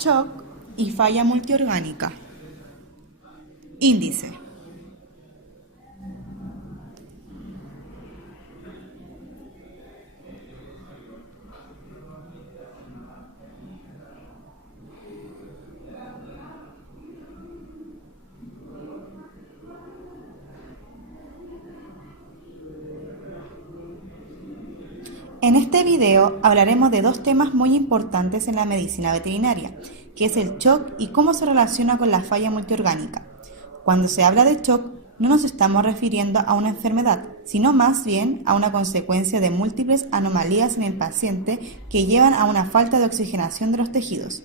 shock y falla multiorgánica. Índice. En este video hablaremos de dos temas muy importantes en la medicina veterinaria, que es el shock y cómo se relaciona con la falla multiorgánica. Cuando se habla de shock, no nos estamos refiriendo a una enfermedad, sino más bien a una consecuencia de múltiples anomalías en el paciente que llevan a una falta de oxigenación de los tejidos.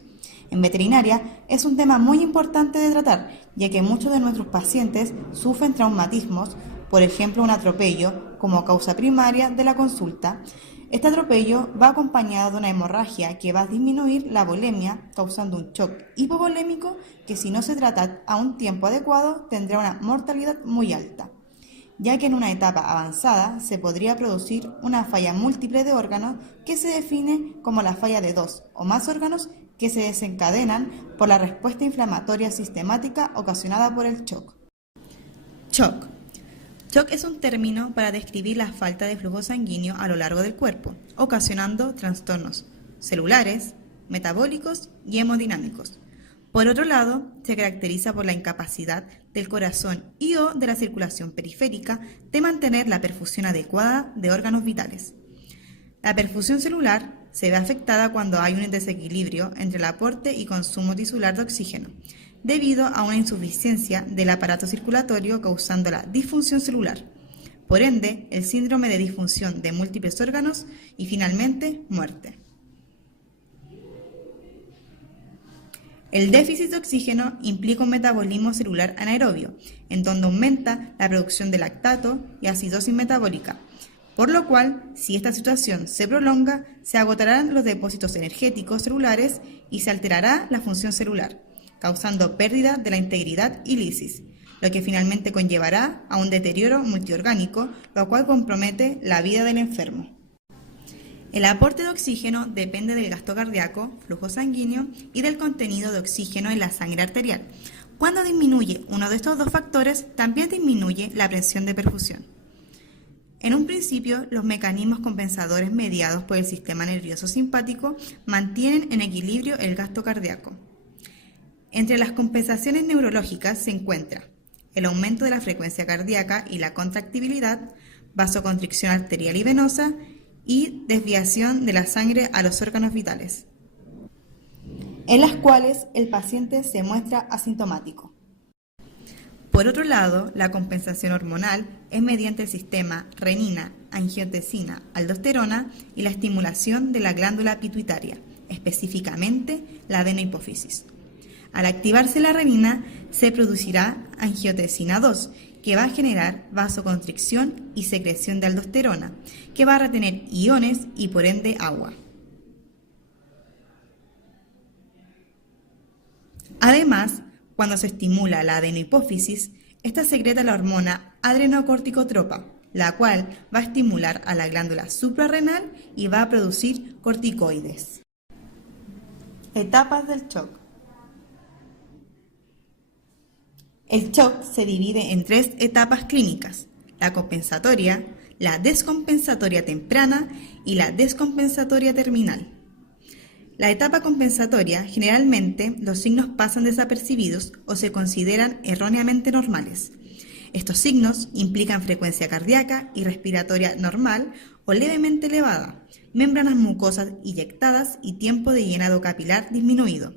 En veterinaria es un tema muy importante de tratar, ya que muchos de nuestros pacientes sufren traumatismos, por ejemplo un atropello, como causa primaria de la consulta. Este atropello va acompañado de una hemorragia que va a disminuir la volemia, causando un shock hipovolémico que, si no se trata a un tiempo adecuado, tendrá una mortalidad muy alta, ya que en una etapa avanzada se podría producir una falla múltiple de órganos que se define como la falla de dos o más órganos que se desencadenan por la respuesta inflamatoria sistemática ocasionada por el shock. Shock. Shock es un término para describir la falta de flujo sanguíneo a lo largo del cuerpo, ocasionando trastornos celulares, metabólicos y hemodinámicos. Por otro lado, se caracteriza por la incapacidad del corazón y/o de la circulación periférica de mantener la perfusión adecuada de órganos vitales. La perfusión celular se ve afectada cuando hay un desequilibrio entre el aporte y consumo tisular de oxígeno, debido a una insuficiencia del aparato circulatorio causando la disfunción celular, por ende, el síndrome de disfunción de múltiples órganos y finalmente, muerte. El déficit de oxígeno implica un metabolismo celular anaerobio, en donde aumenta la producción de lactato y acidosis metabólica, por lo cual, si esta situación se prolonga, se agotarán los depósitos energéticos celulares y se alterará la función celular, causando pérdida de la integridad y lisis, lo que finalmente conllevará a un deterioro multiorgánico, lo cual compromete la vida del enfermo. El aporte de oxígeno depende del gasto cardíaco, flujo sanguíneo y del contenido de oxígeno en la sangre arterial. Cuando disminuye uno de estos dos factores, también disminuye la presión de perfusión. En un principio, los mecanismos compensadores mediados por el sistema nervioso simpático mantienen en equilibrio el gasto cardíaco. Entre las compensaciones neurológicas se encuentra el aumento de la frecuencia cardíaca y la contractibilidad, vasoconstricción arterial y venosa y desviación de la sangre a los órganos vitales, en las cuales el paciente se muestra asintomático. Por otro lado, la compensación hormonal es mediante el sistema renina, angiotensina, aldosterona y la estimulación de la glándula pituitaria, específicamente la adenohipófisis. Al activarse la renina, se producirá angiotensina 2, que va a generar vasoconstricción y secreción de aldosterona, que va a retener iones y por ende agua. Además, cuando se estimula la adenohipófisis, esta secreta la hormona adrenocorticotropa, la cual va a estimular a la glándula suprarrenal y va a producir corticoides. Etapas del shock. El shock se divide en tres etapas clínicas: la compensatoria, la descompensatoria temprana y la descompensatoria terminal. La etapa compensatoria, generalmente, los signos pasan desapercibidos o se consideran erróneamente normales. Estos signos implican frecuencia cardíaca y respiratoria normal o levemente elevada, membranas mucosas inyectadas y tiempo de llenado capilar disminuido,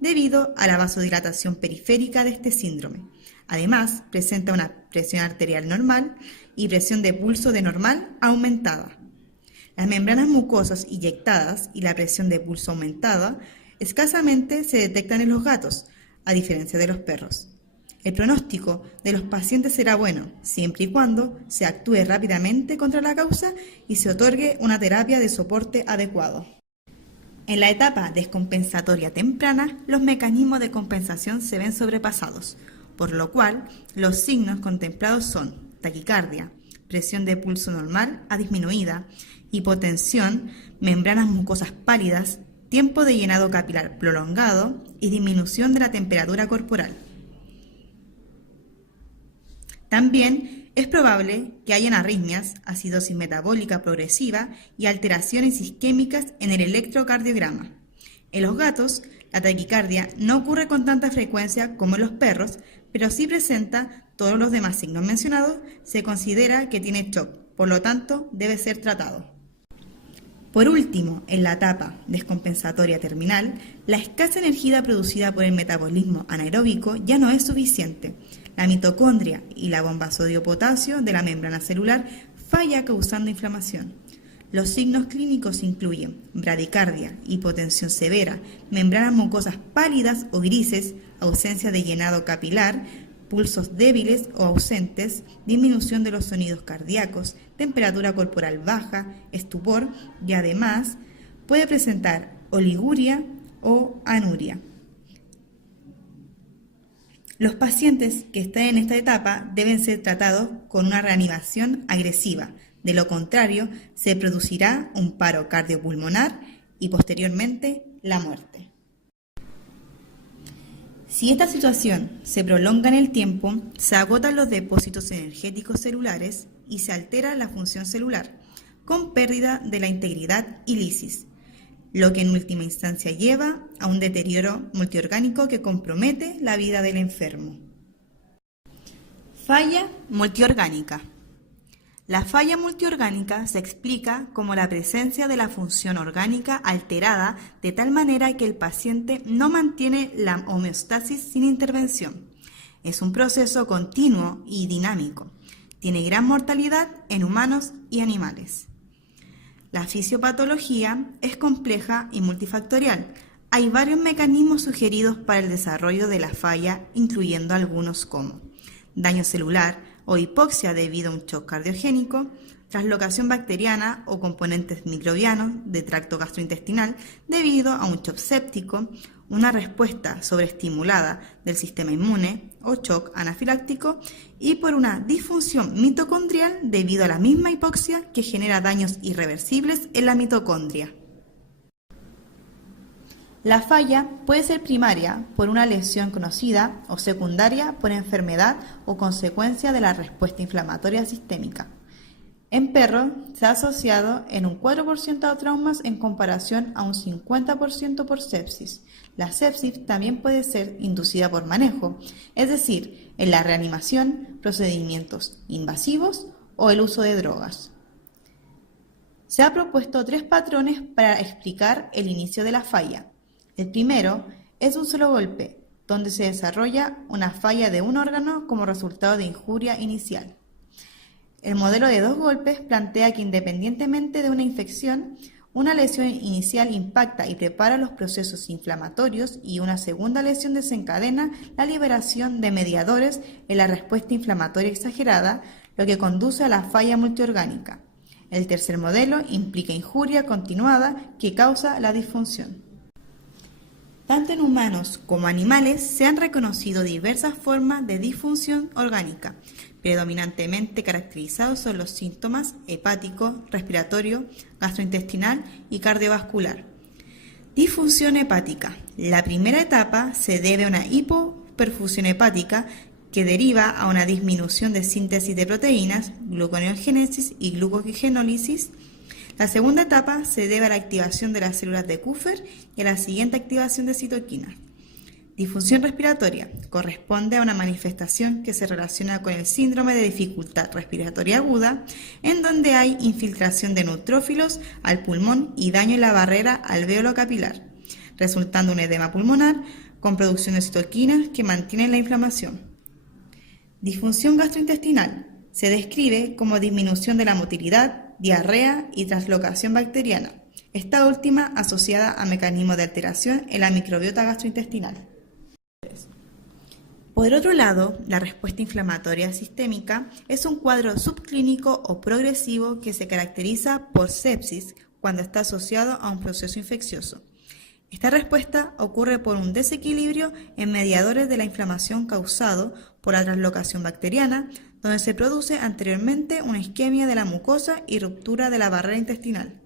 debido a la vasodilatación periférica de este síndrome. Además, presenta una presión arterial normal y presión de pulso de normal aumentada. Las membranas mucosas inyectadas y la presión de pulso aumentada escasamente se detectan en los gatos, a diferencia de los perros. El pronóstico de los pacientes será bueno, siempre y cuando se actúe rápidamente contra la causa y se otorgue una terapia de soporte adecuado. En la etapa descompensatoria temprana, los mecanismos de compensación se ven sobrepasados, por lo cual los signos contemplados son taquicardia, presión de pulso normal a disminuida, hipotensión, membranas mucosas pálidas, tiempo de llenado capilar prolongado y disminución de la temperatura corporal. También es probable que hayan arritmias, acidosis metabólica progresiva y alteraciones isquémicas en el electrocardiograma. En los gatos, la taquicardia no ocurre con tanta frecuencia como en los perros, pero sí presenta todos los demás signos mencionados. Se considera que tiene shock, por lo tanto debe ser tratado. Por último, en la etapa descompensatoria terminal, la escasa energía producida por el metabolismo anaeróbico ya no es suficiente. La mitocondria y la bomba sodio-potasio de la membrana celular falla causando inflamación. Los signos clínicos incluyen bradicardia, hipotensión severa, membranas mucosas pálidas o grises, ausencia de llenado capilar, pulsos débiles o ausentes, disminución de los sonidos cardíacos, temperatura corporal baja, estupor y además puede presentar oliguria o anuria. Los pacientes que estén en esta etapa deben ser tratados con una reanimación agresiva. De lo contrario, se producirá un paro cardiopulmonar y posteriormente la muerte. Si esta situación se prolonga en el tiempo, se agotan los depósitos energéticos celulares y se altera la función celular, con pérdida de la integridad y lisis, lo que en última instancia lleva a un deterioro multiorgánico que compromete la vida del enfermo. Falla multiorgánica. La falla multiorgánica se explica como la presencia de la función orgánica alterada de tal manera que el paciente no mantiene la homeostasis sin intervención. Es un proceso continuo y dinámico. Tiene gran mortalidad en humanos y animales. La fisiopatología es compleja y multifactorial. Hay varios mecanismos sugeridos para el desarrollo de la falla, incluyendo algunos como daño celular o hipoxia debido a un shock cardiogénico, translocación bacteriana o componentes microbianos de tracto gastrointestinal debido a un shock séptico, una respuesta sobreestimulada del sistema inmune o shock anafiláctico y por una disfunción mitocondrial debido a la misma hipoxia que genera daños irreversibles en la mitocondria. La falla puede ser primaria por una lesión conocida o secundaria por enfermedad o consecuencia de la respuesta inflamatoria sistémica. En perros se ha asociado en un 4% a traumas en comparación a un 50% por sepsis. La sepsis también puede ser inducida por manejo, es decir, en la reanimación, procedimientos invasivos o el uso de drogas. Se ha propuesto 3 patrones para explicar el inicio de la falla. El primero es un solo golpe, donde se desarrolla una falla de un órgano como resultado de injuria inicial. El modelo de 2 golpes plantea que independientemente de una infección, una lesión inicial impacta y prepara los procesos inflamatorios y una segunda lesión desencadena la liberación de mediadores en la respuesta inflamatoria exagerada, lo que conduce a la falla multiorgánica. El tercer modelo implica injuria continuada que causa la disfunción. Tanto en humanos como animales se han reconocido diversas formas de disfunción orgánica. Predominantemente caracterizados son los síntomas hepático, respiratorio, gastrointestinal y cardiovascular. Disfunción hepática. La primera etapa se debe a una hipoperfusión hepática que deriva a una disminución de síntesis de proteínas, gluconeogénesis y glucogenólisis. La segunda etapa se debe a la activación de las células de Kupffer y a la siguiente activación de citoquinas. Disfunción respiratoria corresponde a una manifestación que se relaciona con el síndrome de dificultad respiratoria aguda, en donde hay infiltración de neutrófilos al pulmón y daño en la barrera alvéolo capilar, resultando un edema pulmonar con producción de citoquinas que mantienen la inflamación. Disfunción gastrointestinal se describe como disminución de la motilidad, diarrea y translocación bacteriana, esta última asociada a mecanismos de alteración en la microbiota gastrointestinal. Por otro lado, la respuesta inflamatoria sistémica es un cuadro subclínico o progresivo que se caracteriza por sepsis cuando está asociado a un proceso infeccioso. Esta respuesta ocurre por un desequilibrio en mediadores de la inflamación causado por la translocación bacteriana, donde se produce anteriormente una isquemia de la mucosa y ruptura de la barrera intestinal.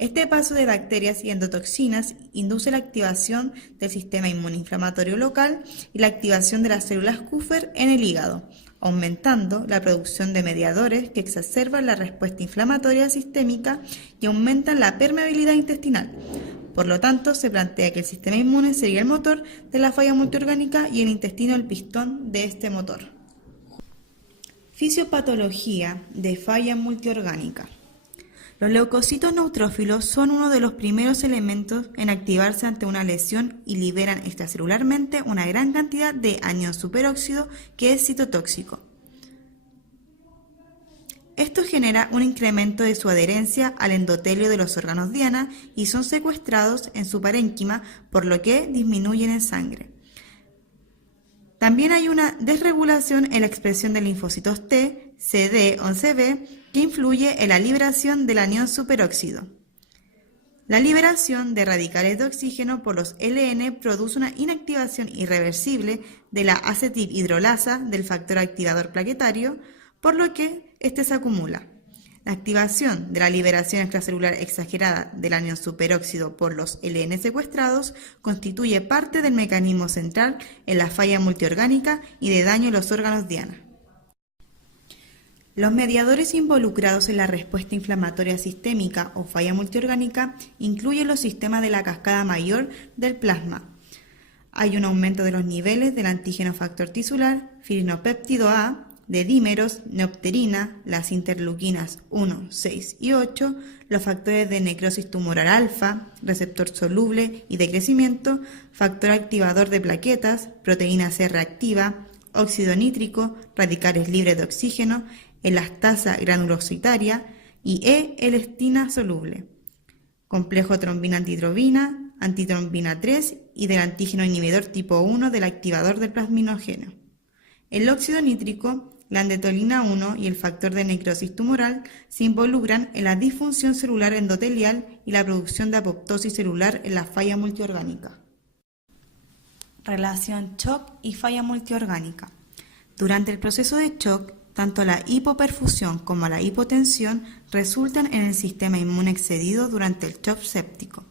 Este paso de bacterias y endotoxinas induce la activación del sistema inmunoinflamatorio local y la activación de las células Kupffer en el hígado, aumentando la producción de mediadores que exacerban la respuesta inflamatoria sistémica y aumentan la permeabilidad intestinal. Por lo tanto, se plantea que el sistema inmune sería el motor de la falla multiorgánica y el intestino el pistón de este motor. Fisiopatología de falla multiorgánica. Los leucocitos neutrófilos son uno de los primeros elementos en activarse ante una lesión y liberan extracelularmente una gran cantidad de anión superóxido que es citotóxico. Esto genera un incremento de su adherencia al endotelio de los órganos diana y son secuestrados en su parénquima, por lo que disminuyen en sangre. También hay una desregulación en la expresión de linfocitos T, CD11B, que influye en la liberación del anión superóxido. La liberación de radicales de oxígeno por los LN produce una inactivación irreversible de la acetilhidrolasa del factor activador plaquetario, por lo que éste se acumula. La activación de la liberación extracelular exagerada del anión superóxido por los LN secuestrados constituye parte del mecanismo central en la falla multiorgánica y de daño en los órganos diana. Los mediadores involucrados en la respuesta inflamatoria sistémica o falla multiorgánica incluyen los sistemas de la cascada mayor del plasma. Hay un aumento de los niveles del antígeno factor tisular, filinopéptido A, de dímeros, neopterina, las interleuquinas 1, 6 y 8, los factores de necrosis tumoral alfa, receptor soluble y de crecimiento, factor activador de plaquetas, proteína C reactiva, óxido nítrico, radicales libres de oxígeno, elastasa granulositaria y E-elestina soluble, complejo trombina-antitrombina, antitrombina 3 y del antígeno inhibidor tipo 1 del activador del plasminógeno. El óxido nítrico, la andetolina 1 y el factor de necrosis tumoral se involucran en la disfunción celular endotelial y la producción de apoptosis celular en la falla multiorgánica. Relación shock y falla multiorgánica. Durante el proceso de shock, tanto la hipoperfusión como la hipotensión resultan en el sistema inmune excedido durante el shock séptico.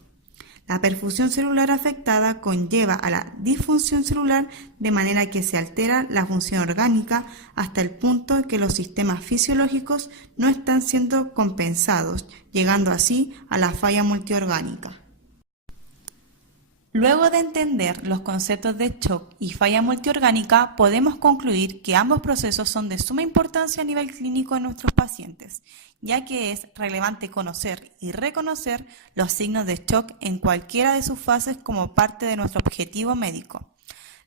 La perfusión celular afectada conlleva a la disfunción celular de manera que se altera la función orgánica hasta el punto que los sistemas fisiológicos no están siendo compensados, llegando así a la falla multiorgánica. Luego de entender los conceptos de shock y falla multiorgánica, podemos concluir que ambos procesos son de suma importancia a nivel clínico en nuestros pacientes, ya que es relevante conocer y reconocer los signos de shock en cualquiera de sus fases como parte de nuestro objetivo médico.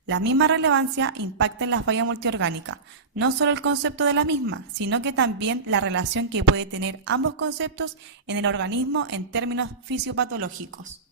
La misma relevancia impacta en la falla multiorgánica, no solo el concepto de la misma, sino que también la relación que puede tener ambos conceptos en el organismo en términos fisiopatológicos.